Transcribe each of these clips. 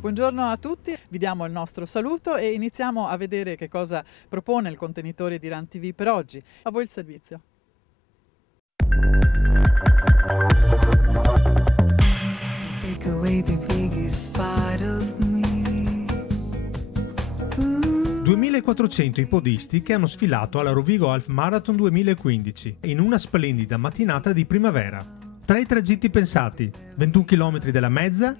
Buongiorno a tutti, vi diamo il nostro saluto e iniziamo a vedere che cosa propone il contenitore di Ran TV per oggi. A voi il servizio. Take away the biggest part of me. 2400 i podisti che hanno sfilato alla Rovigo Half Marathon 2015 in una splendida mattinata di primavera. 3 tragitti pensati, 21 km della mezza,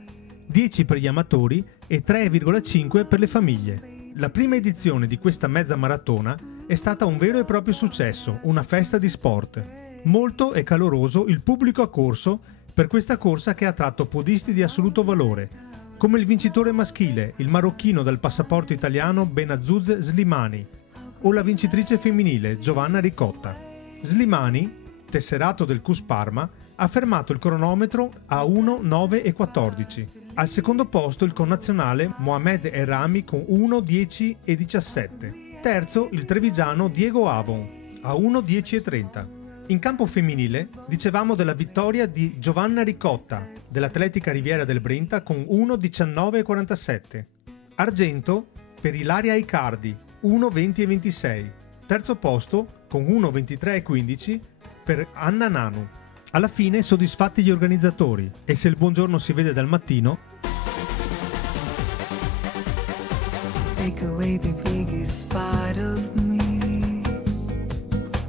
10 per gli amatori e 3,5 per le famiglie. La prima edizione di questa mezza maratona è stata un vero e proprio successo, una festa di sport. Molto e caloroso il pubblico accorso per questa corsa che ha attratto podisti di assoluto valore, come il vincitore maschile, il marocchino dal passaporto italiano Benazouz Slimani, o la vincitrice femminile Giovanna Ricotta. Slimani, tesserato del CUS Parma, ha fermato il cronometro a 1:9:14. Al secondo posto il connazionale Mohamed Errami con 1:10:17. Terzo il trevigiano Diego Avon a 1:10:30. In campo femminile dicevamo della vittoria di Giovanna Ricotta dell'Atletica Riviera del Brenta con 1:19:47. Argento per Ilaria Icardi 1:20:26. Terzo posto con 1:23:15 per Anna Nanu. Alla fine soddisfatti gli organizzatori e se il buongiorno si vede dal mattino, Take away the biggest part of me.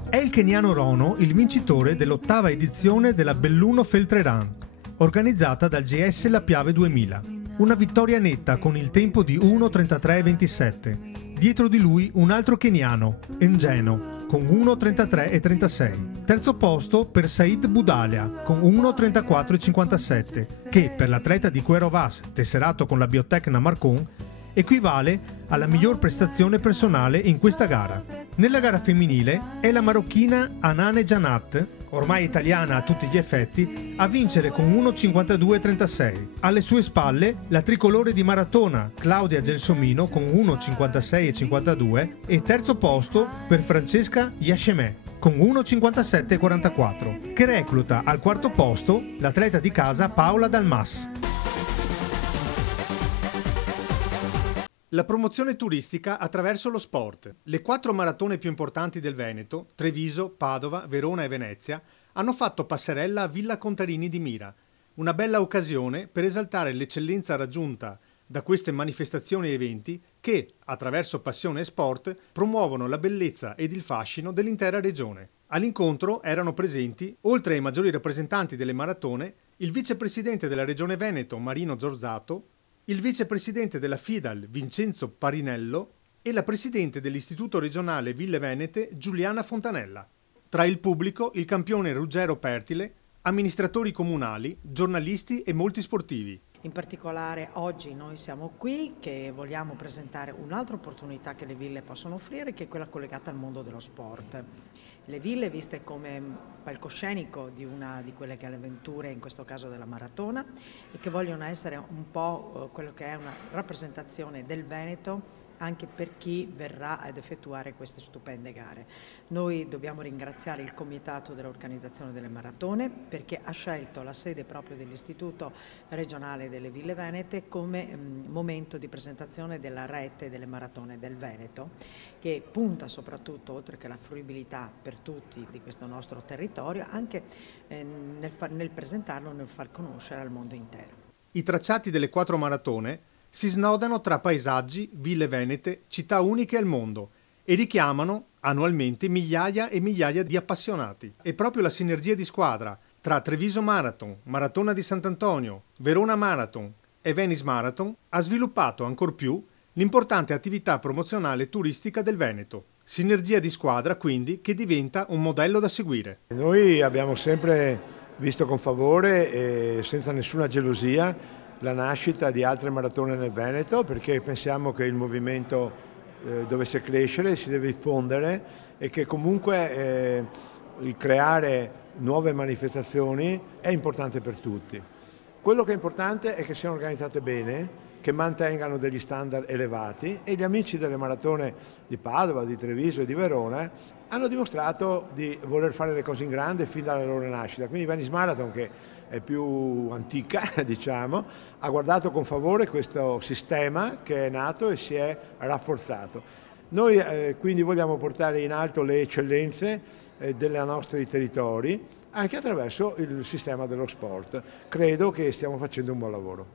è il keniano Rono il vincitore dell'8ª edizione della Belluno Feltre Run, organizzata dal GS La Piave 2000. Una vittoria netta con il tempo di 1:33:27. Dietro di lui un altro keniano, Engeno, con 1:33:36. Terzo posto per Said Budalia con 1:34:57, che per l'atleta di Querovas, tesserato con la Biotecna Marcon, equivale alla miglior prestazione personale in questa gara. Nella gara femminile è la marocchina Anane Janat, ormai italiana a tutti gli effetti, a vincere con 1:52:36. Alle sue spalle la tricolore di maratona Claudia Gelsomino con 1:56:52 e terzo posto per Francesca Yachemè con 1:57:44, che recluta al quarto posto l'atleta di casa Paola Dalmas. La promozione turistica attraverso lo sport. Le 4 maratone più importanti del Veneto, Treviso, Padova, Verona e Venezia, hanno fatto passerella a Villa Contarini di Mira. Una bella occasione per esaltare l'eccellenza raggiunta da queste manifestazioni e eventi che, attraverso passione e sport, promuovono la bellezza ed il fascino dell'intera regione. All'incontro erano presenti, oltre ai maggiori rappresentanti delle maratone, il vicepresidente della Regione Veneto, Marino Zorzato, il vicepresidente della FIDAL Vincenzo Parinello e la presidente dell'Istituto regionale Ville Venete Giuliana Fontanella. Tra il pubblico il campione Ruggero Pertile, amministratori comunali, giornalisti e molti sportivi. In particolare oggi noi siamo qui che vogliamo presentare un'altra opportunità che le ville possono offrire, che è quella collegata al mondo dello sport. Le ville viste come palcoscenico di una di quelle che è le avventure, in questo caso della maratona, e che vogliono essere un po' quello che è una rappresentazione del Veneto anche per chi verrà ad effettuare queste stupende gare. Noi dobbiamo ringraziare il comitato dell'organizzazione delle maratone perché ha scelto la sede proprio dell'Istituto regionale delle Ville Venete come momento di presentazione della rete delle maratone del Veneto, che punta soprattutto, oltre che la fruibilità per tutti di questo nostro territorio, anche nel presentarlo, nel far conoscere al mondo intero. I tracciati delle 4 maratone si snodano tra paesaggi, ville venete, città uniche al mondo e richiamano annualmente migliaia e migliaia di appassionati. E proprio la sinergia di squadra tra Treviso Marathon, Maratona di Sant'Antonio, Verona Marathon e Venice Marathon ha sviluppato ancor più l'importante attività promozionale turistica del Veneto. Sinergia di squadra quindi che diventa un modello da seguire. Noi abbiamo sempre visto con favore e senza nessuna gelosia la nascita di altre maratone nel Veneto, perché pensiamo che il movimento dovesse crescere, si deve diffondere e che comunque creare nuove manifestazioni è importante per tutti. Quello che è importante è che siano organizzate bene, che mantengano degli standard elevati, e gli amici delle maratone di Padova, di Treviso e di Verona hanno dimostrato di voler fare le cose in grande fin dalla loro nascita. Quindi Venice Marathon, che è più antica, diciamo, ha guardato con favore questo sistema che è nato e si è rafforzato. Noi quindi vogliamo portare in alto le eccellenze dei nostri territori anche attraverso il sistema dello sport. Credo che stiamo facendo un buon lavoro.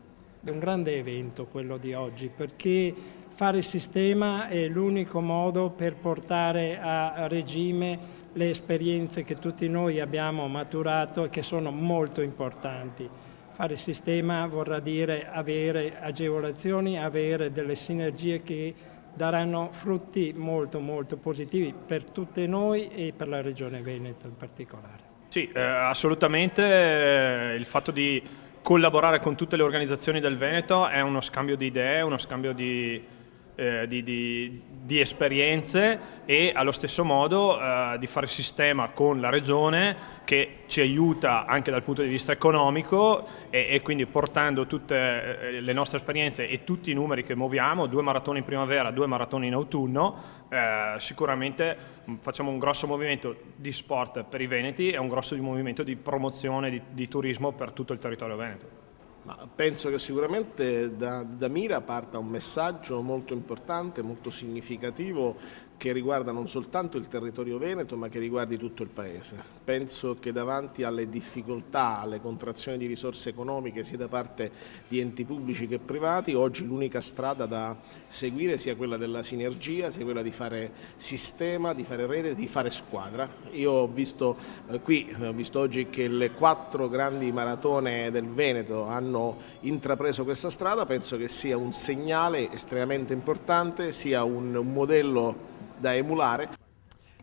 È un grande evento quello di oggi, perché fare sistema è l'unico modo per portare a regime le esperienze che tutti noi abbiamo maturato e che sono molto importanti. Fare sistema vorrà dire avere agevolazioni, avere delle sinergie che daranno frutti molto positivi per tutte noi e per la Regione Veneto in particolare. Sì, assolutamente. Il fatto di collaborare con tutte le organizzazioni del Veneto è uno scambio di idee, uno scambio di esperienze e allo stesso modo di fare sistema con la Regione, che ci aiuta anche dal punto di vista economico e quindi portando tutte le nostre esperienze e tutti i numeri che muoviamo, 2 maratone in primavera, 2 maratone in autunno, sicuramente facciamo un grosso movimento di sport per i veneti e un grosso movimento di promozione di turismo per tutto il territorio veneto. Ma penso che sicuramente da Mira parta un messaggio molto importante, molto significativo, che riguarda non soltanto il territorio veneto ma che riguardi tutto il Paese. Penso che davanti alle difficoltà, alle contrazioni di risorse economiche sia da parte di enti pubblici che privati, oggi l'unica strada da seguire sia quella della sinergia, sia quella di fare sistema, di fare rete, di fare squadra. Io ho visto ho visto oggi che le 4 grandi maratone del Veneto hanno intrapreso questa strada, penso che sia un segnale estremamente importante, sia un modello da emulare.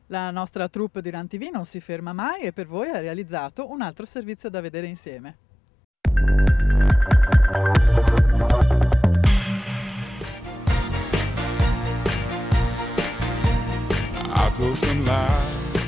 La nostra troupe di Run TV non si ferma mai e per voi ha realizzato un altro servizio da vedere insieme.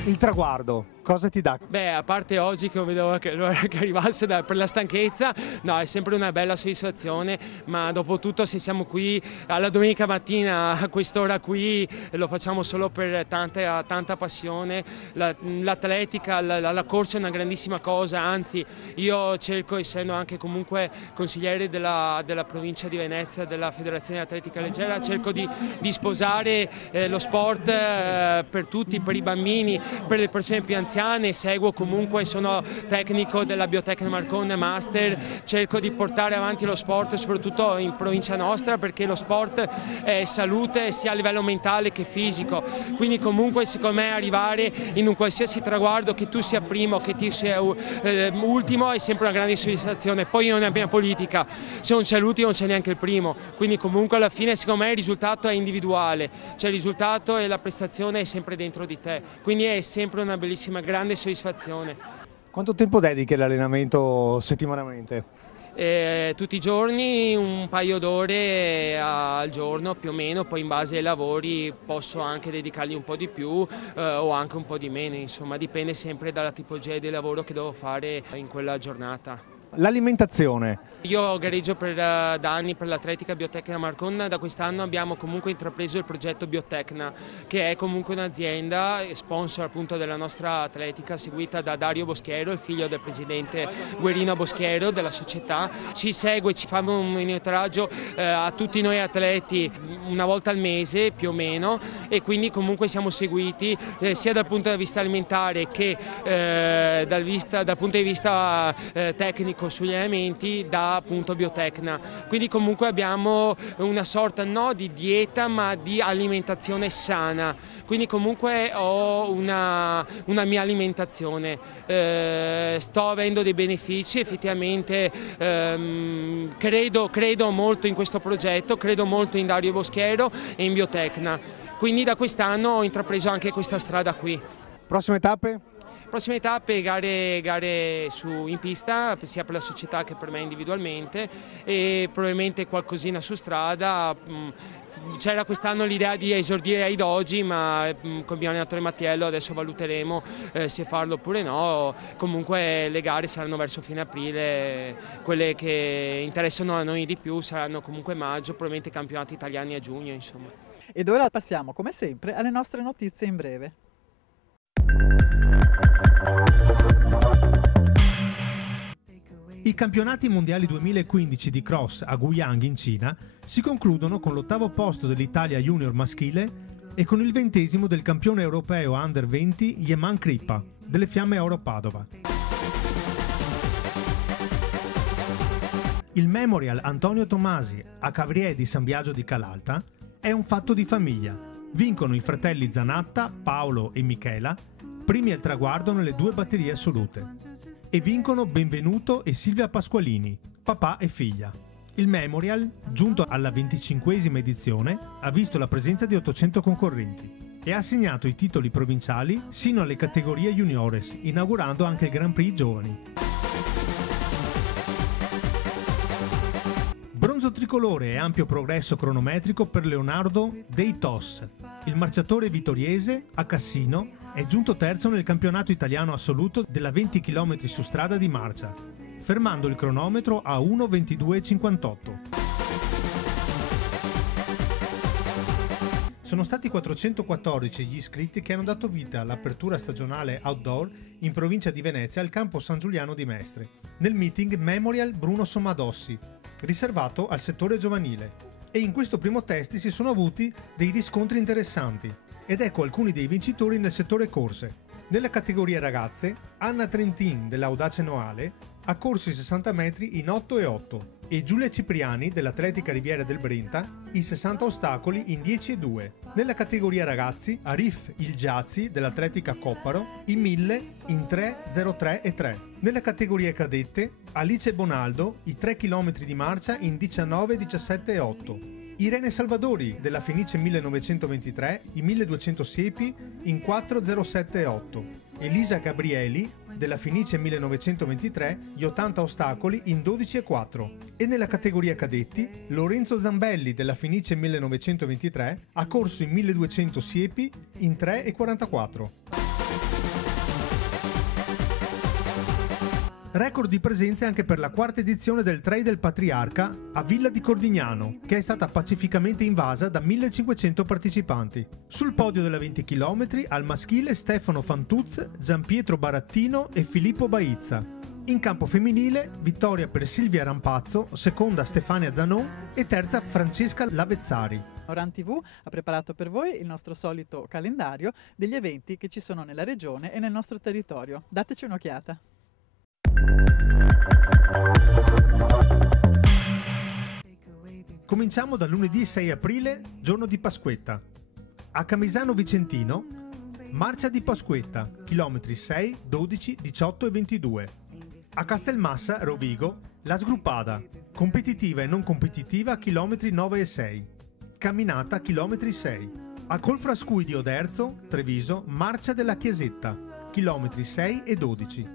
Il traguardo, cosa ti dà? Beh, a parte oggi che non vedevo l'ora che arrivasse per la stanchezza, no, è sempre una bella soddisfazione, ma dopo tutto se siamo qui alla domenica mattina a quest'ora qui lo facciamo solo per tanta passione. L'atletica, la corsa è una grandissima cosa, anzi io cerco, essendo anche comunque consigliere della provincia di Venezia, della Federazione Atletica Leggera, cerco di sposare lo sport per tutti, per i bambini, per le persone più anziane. Seguo comunque, sono tecnico della Biotecna Marcon Master, cerco di portare avanti lo sport soprattutto in provincia nostra, perché lo sport è salute sia a livello mentale che fisico, quindi comunque secondo me arrivare in un qualsiasi traguardo, che tu sia primo, che tu sia ultimo, è sempre una grande soddisfazione. Poi non è mia politica, se non c'è l'ultimo non c'è neanche il primo, quindi comunque alla fine secondo me il risultato è individuale, cioè il risultato e la prestazione è sempre dentro di te, quindi è sempre una bellissima, grande soddisfazione. Quanto tempo dedichi all'allenamento settimanalmente? Tutti i giorni un paio d'ore al giorno più o meno, poi in base ai lavori posso anche dedicargli un po' di più o anche un po' di meno, insomma dipende sempre dalla tipologia di lavoro che devo fare in quella giornata. L'alimentazione. Io gareggio da anni per l'Atletica Biotecna Marcon, da quest'anno abbiamo comunque intrapreso il progetto Biotecna, che è comunque un'azienda sponsor appunto della nostra atletica, seguita da Dario Boschiero, il figlio del presidente Guerino Boschiero della società. Ci segue, ci fa un monitoraggio a tutti noi atleti una volta al mese più o meno, e quindi comunque siamo seguiti sia dal punto di vista alimentare che dal punto di vista tecnico sugli allenamenti da appunto Biotecna, quindi comunque abbiamo una sorta no di dieta ma di alimentazione sana, quindi comunque ho una mia alimentazione, sto avendo dei benefici effettivamente, credo molto in questo progetto, credo molto in Dario Boschiero e in Biotecna, quindi da quest'anno ho intrapreso anche questa strada qui. Prossime tappe? Prossime tappe, gare in pista, sia per la società che per me individualmente, e probabilmente qualcosina su strada. C'era quest'anno l'idea di esordire ai Dogi, ma con il mio allenatore Mattiello adesso valuteremo se farlo oppure no. Comunque le gare saranno verso fine aprile, quelle che interessano a noi di più saranno comunque maggio, probabilmente campionati italiani a giugno, insomma. Ed ora passiamo come sempre alle nostre notizie in breve. I campionati mondiali 2015 di cross a Guiyang in Cina si concludono con l'8° posto dell'Italia junior maschile e con il 20° del campione europeo under 20 Yeman Crippa delle Fiamme Oro Padova. Il Memorial Antonio Tomasi a Cavriè di San Biagio di Calalta è un fatto di famiglia. Vincono i fratelli Zanatta, Paolo e Michela, primi al traguardo nelle 2 batterie assolute. E vincono Benvenuto e Silvia Pasqualini, papà e figlia. Il Memorial, giunto alla 25esima edizione, ha visto la presenza di 800 concorrenti e ha assegnato i titoli provinciali sino alle categorie juniores, inaugurando anche il Grand Prix Giovani. Bronzo tricolore e ampio progresso cronometrico per Leonardo Deitos. Il marciatore vittoriese, a Cassino, è giunto terzo nel campionato italiano assoluto della 20 km su strada di marcia, fermando il cronometro a 1:22:58. Sono stati 414 gli iscritti che hanno dato vita all'apertura stagionale outdoor in provincia di Venezia al campo San Giuliano di Mestre, nel meeting Memorial Bruno Sommadossi, riservato al settore giovanile. E in questo primo test si sono avuti dei riscontri interessanti. Ed ecco alcuni dei vincitori nel settore corse. Nella categoria ragazze, Anna Trentin dell'Audace Noale ha corso i 60 metri in 8:08 e Giulia Cipriani dell'Atletica Riviera del Brenta i 60 ostacoli in 10:02. Nella categoria ragazzi, Arif Ilgiazzi dell'Atletica Copparo i 1000 in 3:03 e 3. Nella categoria cadette, Alice Bonaldo i 3 km di marcia in 19:17 e 8. Irene Salvadori della Fenice 1923 i 1200 siepi in 4:07 e 8. Elisa Gabrieli della Fenice 1923 gli 80 ostacoli in 12 e 4. E nella categoria cadetti Lorenzo Zambelli della Fenice 1923 ha corso in 1200 siepi in 3 e 44. Record di presenze anche per la 4ª edizione del Trail del Patriarca a Villa di Cordignano, che è stata pacificamente invasa da 1500 partecipanti. Sul podio della 20 km al maschile Stefano Fantuz, Gianpietro Barattino e Filippo Baizza. In campo femminile vittoria per Silvia Rampazzo, seconda Stefania Zanon e terza Francesca Lavezzari. Oran TV ha preparato per voi il nostro solito calendario degli eventi che ci sono nella regione e nel nostro territorio. Dateci un'occhiata. Cominciamo dal lunedì 6 aprile, giorno di Pasquetta. A Camisano Vicentino, marcia di Pasquetta, chilometri 6, 12, 18 e 22. A Castelmassa, Rovigo, la sgruppata, competitiva e non competitiva, chilometri 9 e 6. Camminata, chilometri 6. A Colfrascui di Oderzo, Treviso, marcia della Chiesetta, chilometri 6 e 12.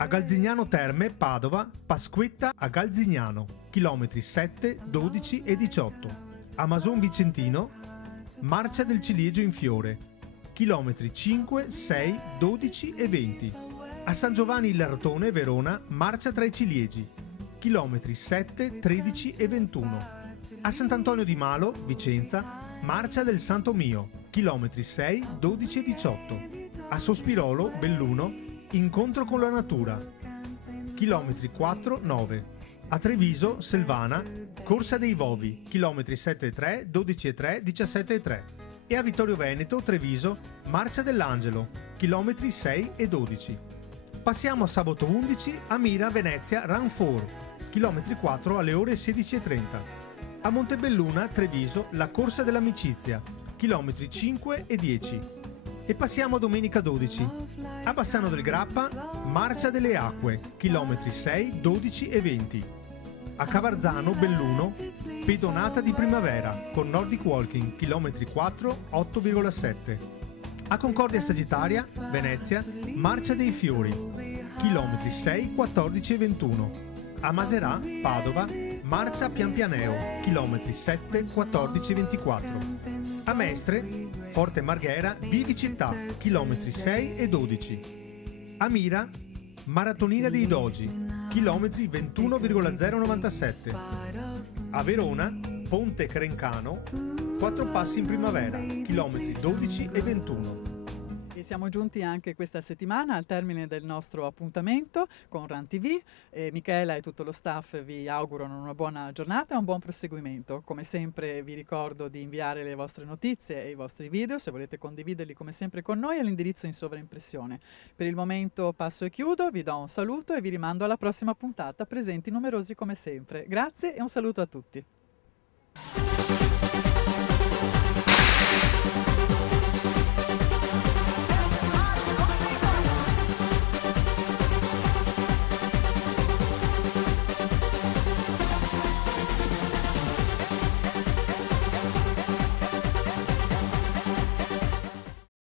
A Galzignano Terme, Padova, Pasquetta a Galzignano, chilometri 7, 12 e 18. A Mason Vicentino, marcia del ciliegio in fiore, chilometri 5, 6, 12 e 20. A San Giovanni il Lartone, Verona, marcia tra i ciliegi, chilometri 7, 13 e 21. A Sant'Antonio di Malo, Vicenza, marcia del Santo Mio, chilometri 6, 12 e 18. A Sospirolo, Belluno, incontro con la natura, chilometri 4, 9. A Treviso, Selvana, corsa dei Vovi, chilometri 7 e 3, 12 e 3, 17 e 3. E a Vittorio Veneto, Treviso, marcia dell'Angelo, chilometri 6 e 12. Passiamo a sabato 11 a Mira, Venezia, Run 4, chilometri 4 alle ore 16:30. A Montebelluna, Treviso, la corsa dell'amicizia, chilometri 5 e 10. E passiamo a domenica 12. A Bassano del Grappa, marcia delle acque, chilometri 6, 12 e 20. A Cavarzano, Belluno, pedonata di primavera, con Nordic Walking, chilometri 4, 8,7. A Concordia Sagittaria, Venezia, marcia dei fiori, chilometri 6, 14 e 21. A Maserà, Padova, marcia Pianpianeo, chilometri 7, 14 e 24. A Mestre, Forte Marghera, Vivi Città, chilometri 6 e 12. A Mira, Maratonina dei Dogi, chilometri 21,097. A Verona, Ponte Crencano, 4 passi in primavera, chilometri 12 e 21. E siamo giunti anche questa settimana al termine del nostro appuntamento con RAN TV. Michela e tutto lo staff vi augurano una buona giornata e un buon proseguimento. Come sempre vi ricordo di inviare le vostre notizie e i vostri video, se volete condividerli come sempre con noi, all'indirizzo in sovraimpressione. Per il momento passo e chiudo, vi do un saluto e vi rimando alla prossima puntata, presenti numerosi come sempre. Grazie e un saluto a tutti.